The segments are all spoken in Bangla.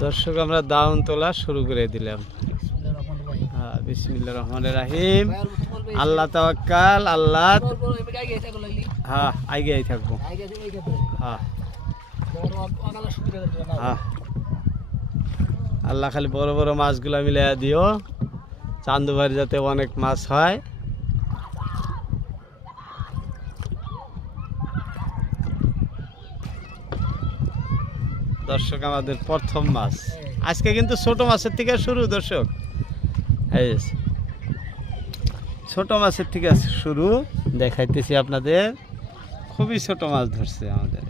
দর্শক, আমরা দাউন তোলা শুরু করে দিলাম। হ্যাঁ বিসমিল্লা রহমান রাহিম। আল্লাহ তাওয়াক্কাল, আল্লাহ হ্যাঁ আগে থাকব। হ্যাঁ। হ্যাঁ। আল্লাহ খালি বড় বড় মাছগুলো মিলাই দিও। চান্দুবাড়ি যাতে অনেক মাছ হয়। দর্শক, আমাদের প্রথম মাছ। আজকে কিন্তু ছোট মাছের থেকে শুরু, দর্শক। ছোট মাছের থেকে শুরু। দেখাইতেছি আপনাদের। খুবই ছোট মাছ ধরছে আমাদের।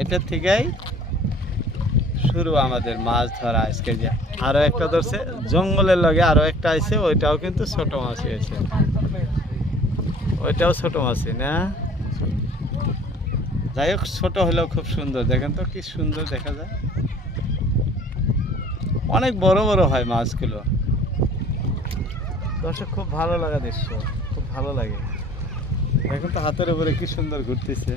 এটার থেকেই শুরু আমাদের মাছ ধরা আজকে যে আরও একটা ধরছে। জঙ্গলের লগে আরও একটা আছে ওইটাও কিন্তু ছোট মাছ হয়েছে। ওইটাও ছোট মাছই না? যাই হোক ছোট হলেও খুব সুন্দর। দেখেন তো কি সুন্দর দেখা যায়। অনেক বড় বড় হয় মাছগুলো। দর্শক খুব ভালো লাগা দৃশ্য। খুব ভালো লাগে। দেখুন তো হাতের উপরে কি সুন্দর ঘুরতেছে।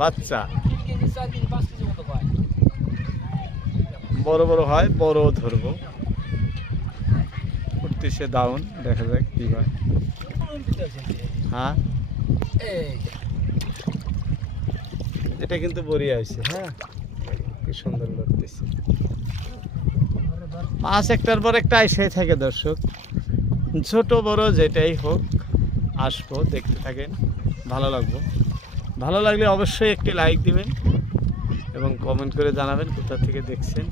বাচ্চা বড় বড় হয় বড় ধরবো। উঠতেছে দাউন দেখা যাক কি হয়। হ্যাঁ? এটা কিন্তু বড়িয়া হয়েছে হ্যাঁ? কি সুন্দর লাগতেছে। মাছ একটার পর একটা আইসাই থাকে দর্শক। ছোট বড় যেটাই হোক আসব দেখতে থাকেন ভালো লাগবো। ভালো লাগলে অবশ্যই একটি লাইক দিবেন এবং কমেন্ট করে জানাবেন কোথা থেকে দেখছেন।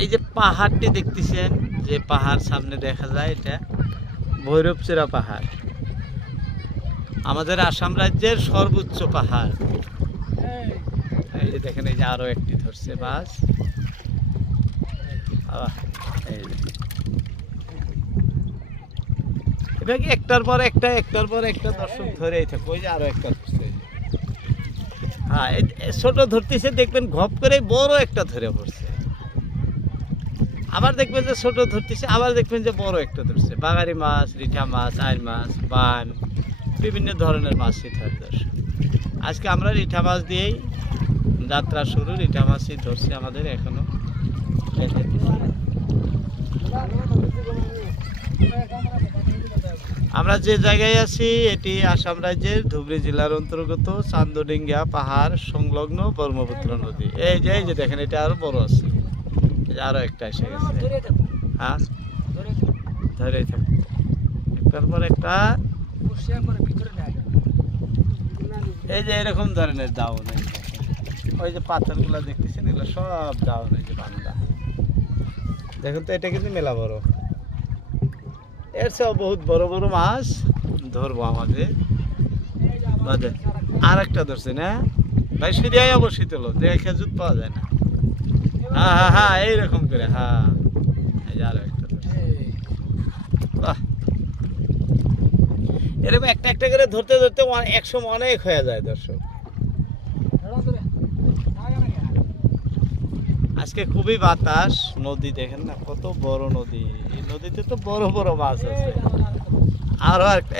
এই যে পাহাড়টি দেখতেছেন যে পাহাড় সামনে দেখা যায় এটা ভৈরবচেরা পাহাড়। আমাদের আসাম রাজ্যের সর্বোচ্চ পাহাড়। এই যে দেখেন, এই যে আরও একটি ধরছে বাস। কি একটার পর একটা, একটার পর একটা দর্শক ধরেই থাকে ওই যে আরও একটা ধরছে। হ্যাঁ ছোট ধরতেছে, দেখবেন ঘপ করে বড় একটা ধরে পড়ছে। আবার দেখবেন যে ছোট ধরতেছে, আবার দেখবেন যে বড় একটা ধরছে। বাগারি মাছ, রিঠা মাছ, আইল মাছ, বান, বিভিন্ন ধরনের মাছই ধরে দর্শক আজকে আমরা রিঠা মাছ দিয়েই যাত্রা শুরু, রিঠা মাছই ধরছে আমাদের এখনও। আমরা যে জায়গায় আছি, এটি আসাম রাজ্যের ধুবড়ী জেলার অন্তর্গত চান্দডিঙ্গা পাহাড় সংলগ্ন ব্রহ্মপুত্র নদী। এই যে এই যে দেখেন, এটা আরও বড় আছে। আরও একটা এসে গেছে। হ্যাঁ? ধরে থাকবে একটার পর একটা। এই যে এরকম ধরনের যে। ওই যে পাথরগুলো দেখতেছেন এগুলো সব ডাউন এই যে বান্দা। দেখুন তো এটা কিন্তু মেলা বড়। এর সব বহুত বড় বড় মাছ ধরবো আমাদের আর একটা ধরছে না? ভাই সিরিয়াই অবশ্যই তোলো দেখে জুত পাওয়া যায় না। হ্যাঁ হ্যাঁ এইরকম করে হ্যাঁ এরকম একটা একটা করে ধরতে ধরতে একসময় অনেক হয়ে যায়, দর্শক। আজকে খুবই বাতাস, নদী দেখেন না, কত বড় নদী। এই নদীতে তো বড় বড় মাছ আছে। আরও একটা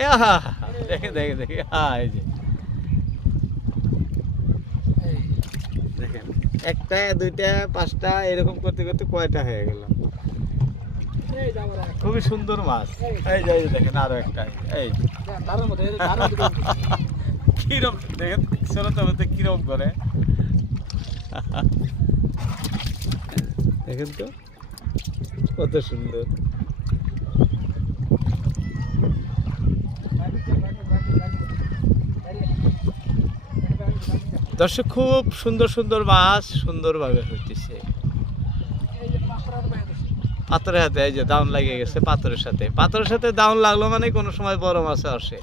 দেখে দেখে দেখে হ্যাঁ এই যে দেখেন একটা, দুইটা, পাঁচটা, এরকম করতে করতে কয়টা হয়ে গেল? খুবই সুন্দর মাছ। এই যে দেখেন আরও একটা, এই কিরম, দেখেন, ছোট মধ্যে কিরম করে। দেখেন তো, কত সুন্দর। দর্শক, খুব সুন্দর সুন্দর মাছ সুন্দরভাবে হইতেছে। পাথরের হাতে, এই যে দাউন লাগে গেছে পাথরের সাথে। পাথরের সাথে দাউন লাগল মানে কোনো সময় বড় মাছ আসে।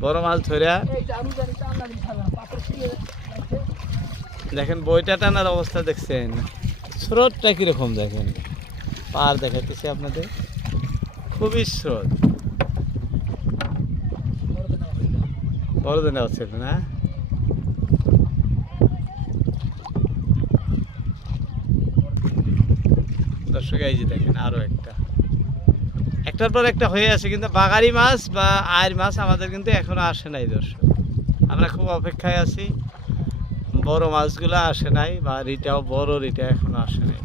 বড় মাছ ধরিয়া দেখেন, বইটা টানার অবস্থা দেখছেন। স্রোতটা কীরকম দেখেন? পার দেখাইতেছি আপনাদের। খুবই স্রোত। বড় হচ্ছে না? দর্শক এই যে দেখেন আরও একটা। একটার পর একটা হয়ে আছে কিন্তু বাগারি মাছ বা আয়ের মাছ আমাদের কিন্তু এখনও আসে নাই দর্শক। আমরা খুব অপেক্ষায় আছি বড় মাছগুলো আসে নাই বা রিটাও বড় রিটা এখনও আসে নাই।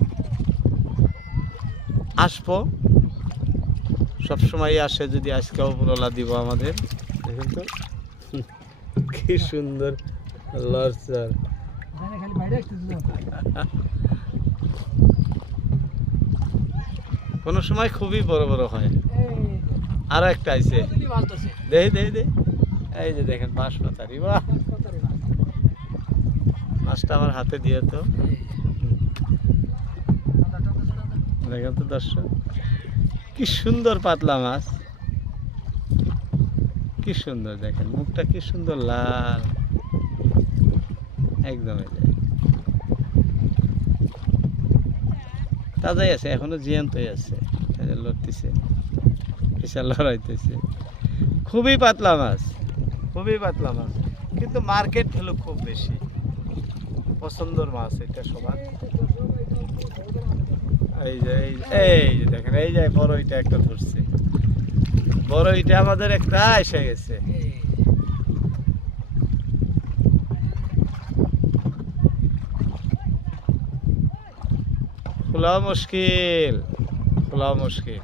আসব। সবসময় আসে যদি আজকে উপরওয়ালা দিব আমাদের। দেখুন তো কি সুন্দর লরচার কোনো সময় খুবই বড় বড় হয়। আরও একটা আইছে। দেখি দেখি এই যে দেখেন বাঁশ পাতারি বাহ। মাছটা আমার হাতে দিয়ে তো দেখেন তো দর্শক, কি সুন্দর পাতলা মাছ। কি সুন্দর দেখেন, মুখটা কি সুন্দর লাল। একদম এই যে। তাজাই আছে, এখনও জিয়ান্তই আছে। লড়তেছে, বিশাল লড়াইতেছে। খুবই পাতলা মাছ। খুবই পাতলা মাছ। কিন্তু মার্কেট ভ্যালু খুব বেশি। পছন্দর মাছ এটা সবার। এই যে, এই যে- দেখেন, এই যে বড় একটা ধরছে। বড় ইটা আমাদের একটা এসে গেছে। খোলাও মুশকিল খোলাও মুশকিল।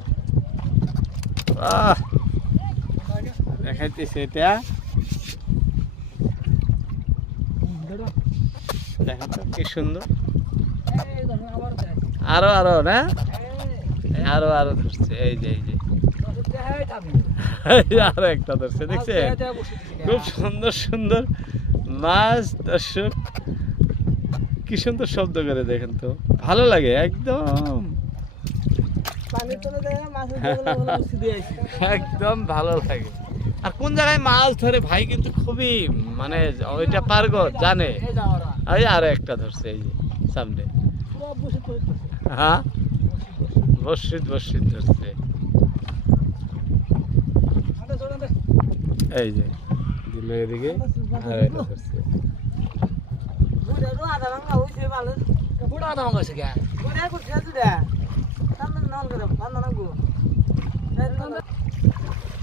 দেখাইতেছে এটা। দেখেন কি সুন্দর। আরও আরও, না? আরও আরও ধরছে এই যে। এই যে আরও একটা ধরছে, দেখছেন? খুব সুন্দর সুন্দর মাছ দর্শক। কি সুন্দর শব্দ করে দেখেন তো। ভালো লাগে একদম। একদম ভালো লাগে। আর কোন জায়গায় মাছ ধরে ভাই কিন্তু খুবই মানে ওইটা পারগত জানে। এই আরও। একটা ধরছে এই যে সামনে। হ্যাঁ? বসিত বসিত। ধরছে। এই যে এদিকে আর এটা ধরছে।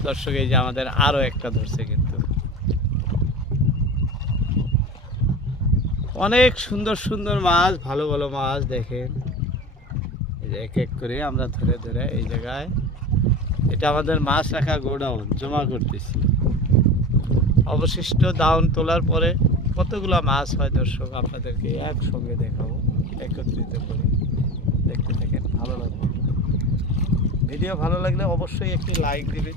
দর্শক এই যে আমাদের আরও একটা ধরছে কিন্তু। অনেক সুন্দর সুন্দর মাছ ভালো ভালো মাছ দেখেন। এক এক করে আমরা ধরে ধরে এই জায়গায়। এটা আমাদের মাছ রাখা গোডাউন জমা করতেছি। অবশিষ্ট দাউন তোলার পরে কতগুলো মাছ হয় দর্শক? আপনাদেরকে একসঙ্গে দেখাবো, একত্রিত করে দেখতে থাকেন, ভালো লাগবে। ভিডিও ভালো লাগলে অবশ্যই একটি লাইক দিবেন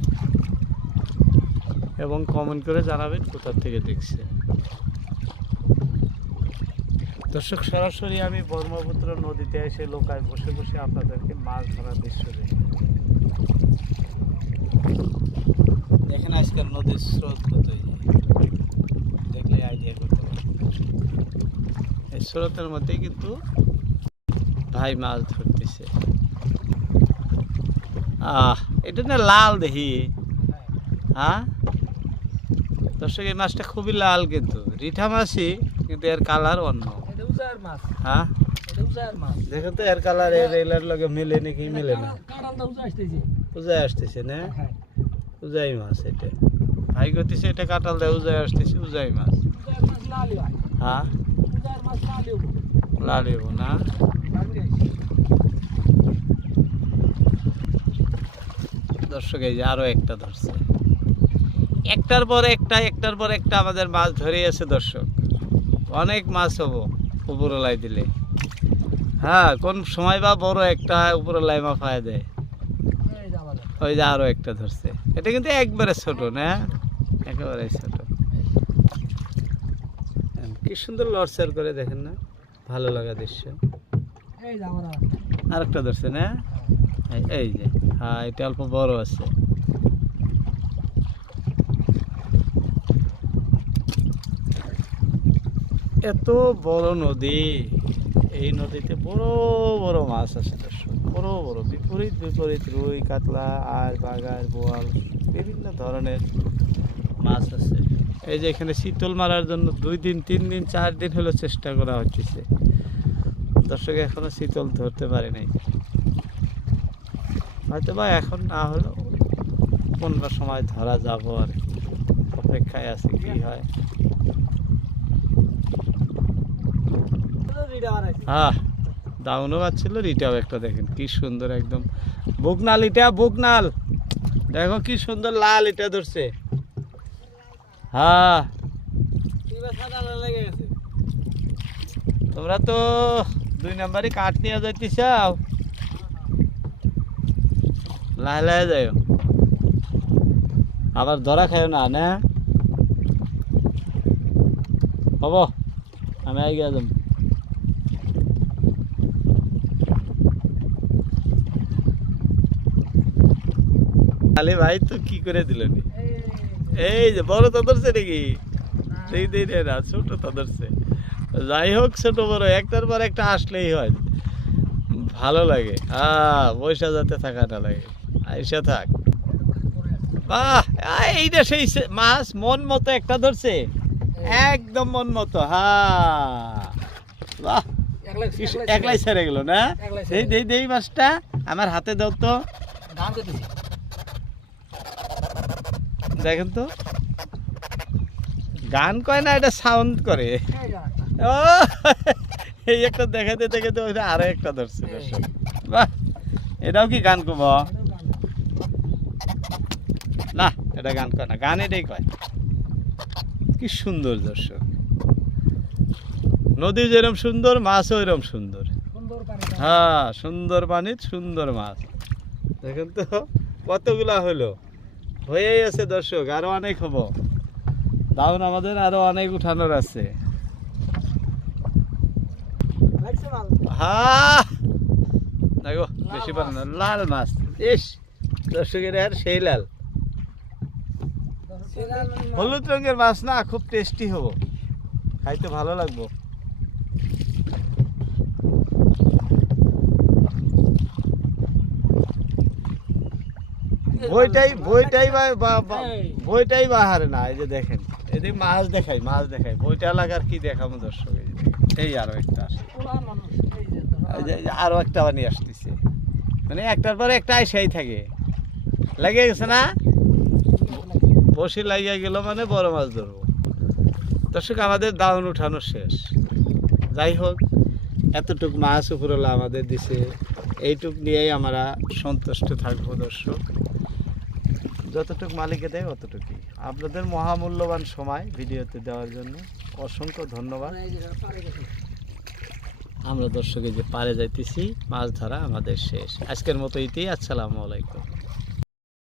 এবং কমেন্ট করে জানাবেন কোথা থেকে দেখছে দর্শক, সরাসরি আমি ব্রহ্মপুত্র নদীতে এসে লোকায় বসে বসে আপনাদেরকে মাছ ধরার দৃশ্য দেখি। দেখেন আজকাল নদীর স্রোত কত এই যে। দেখলে আইডিয়া করতে পারবেন এই স্রোতের মধ্যেই কিন্তু ভাই মাছ ধরতেছে। আহ এটা না লাল দেখি হ্যাঁ? দর্শক এই মাছটা খুবই লাল কিন্তু। রিঠা মাছই কিন্তু এর কালার অন্য। হ্যাঁ? দেখেন তো এর কালারের এলার লগে মিলে নাকি মিলে না? উজায় আসতেছে। না? উজাই মাছ এটা। ভাই গতিছে এটা কাটাল দেয় উজায় আসতেছে উজাই মাছ। হ্যাঁ লালিব না দর্শক এই যে আরও একটা ধরছে। একটার পর একটা একটার পর একটা আমাদের মাছ ধরে আছে দর্শক। অনেক মাছ হব উপরলাই দিলে। হ্যাঁ কোন সময় বা বড় একটা উপরলাই মাফায় দেয়। ওই যে আরও একটা ধরছে। এটা কিন্তু একবারে ছোট না? একেবারে ছোট। কি সুন্দর লড়সার করে দেখেন না। ভালো লাগা দৃশ্য। আরেকটা ধরছে না? এই- এই যে। হ্যাঁ এটা অল্প বড় আছে। এত বড় নদী। এই নদীতে বড় বড় মাছ আছে দর্শক। বড় বড় বিপরীত বিপরীত রুই কাতলা আর বাগার বোয়াল বিভিন্ন ধরনের মাছ আছে। এই যে এখানে শীতল মারার জন্য দুই দিন, তিন দিন, চার দিন হলো চেষ্টা করা হচ্ছে। দর্শক এখনও শীতল ধরতে পারে নাই। হয়তো বা এখন না হলেও কোনটা সময় ধরা যাব আর অপেক্ষায় আছে, কি হয়। হ্যাঁ দাউনও পাচ্ছিল রিটাও একটা দেখেন, কি সুন্দর একদম। বুকনাল, ইটা বুকনাল। দেখো কি সুন্দর লাল ইটা ধরছে। হ্যাঁ। তোমরা তো দুই নাম্বারই কাঠ নিয়ে যাইতে চাও লাহে লাহে যাও আবার ধরা খাও না না? হব আমি আই গিয়ে যাম। আলে ভাই তো কি করে দিল নি? এই যে বড় তো ধরছে নাকি? সেই দিন না ছোট তো ধরছে। যাই হোক ছোট বড় একটার পর একটা আসলেই হয়। ভালো লাগে। হ্যাঁ পয়সা যাতে থাকাটা লাগে। আইসা থাক। বাহ এইটা সেই মাছ মন মতো একটা ধরছে। একদম মন মতো হ্যাঁ বাহ একলাই ছেড়ে গেল না? দেই দেই মাছটা আমার হাতে দাও তো। দেখেন তো। গান কয় না এটা সাউন্ড করে। এই ও এই একটা দেখাতে দেখাতে ওইটা আরও একটা ধরছে দর্শক। বাহ এটাও কি গান কব? না এটা গান কয় না গান এটাই কয়। কি সুন্দর দর্শক। নদী যেরম সুন্দর মাছও এরকম সুন্দর। সুন্দর হ্যাঁ সুন্দর পানির সুন্দর মাছ। দেখেন তো কতগুলা হলো। হয়েই আছে দর্শক আরও অনেক হব। দাউন আমাদের আরও অনেক উঠানোর আছে। দেখো বেশি পারে না লাল মাছ। ইস দর্শকের আর সেই লাল। হলুদ রঙের মাছ না খুব টেস্টি হব। খাইতে ভালো লাগবো। বইটাই বইটাই। বইটাই বাহারে না এই যে দেখেন। এদিকে মাছ দেখাই মাছ দেখাই। বইটা লাগার কি দেখাবো দর্শক? এই এই আরও একটা আসে। আরও একটা বানিয়ে আসতেছে। মানে একটার পরে একটা আইসাই থাকে। লেগে গেছে না? বসে লাগিয়ে গেল মানে বড় মাছ ধরবো। দর্শক আমাদের দাউন উঠানো শেষ। যাই হোক এতটুক মাছ উপরওয়ালা আমাদের দিছে। এইটুক নিয়েই আমরা সন্তুষ্ট থাকব দর্শক। যতটুক মালিকে দেয় অতটুকুই। আপনাদের মহামূল্যবান সময় ভিডিওতে দেওয়ার জন্য অসংখ্য ধন্যবাদ। আমরা দর্শকে যে পারে যাইতেছি, মাছ ধরা আমাদের শেষ। আজকের মতো ইতি আসসালামু আলাইকুম।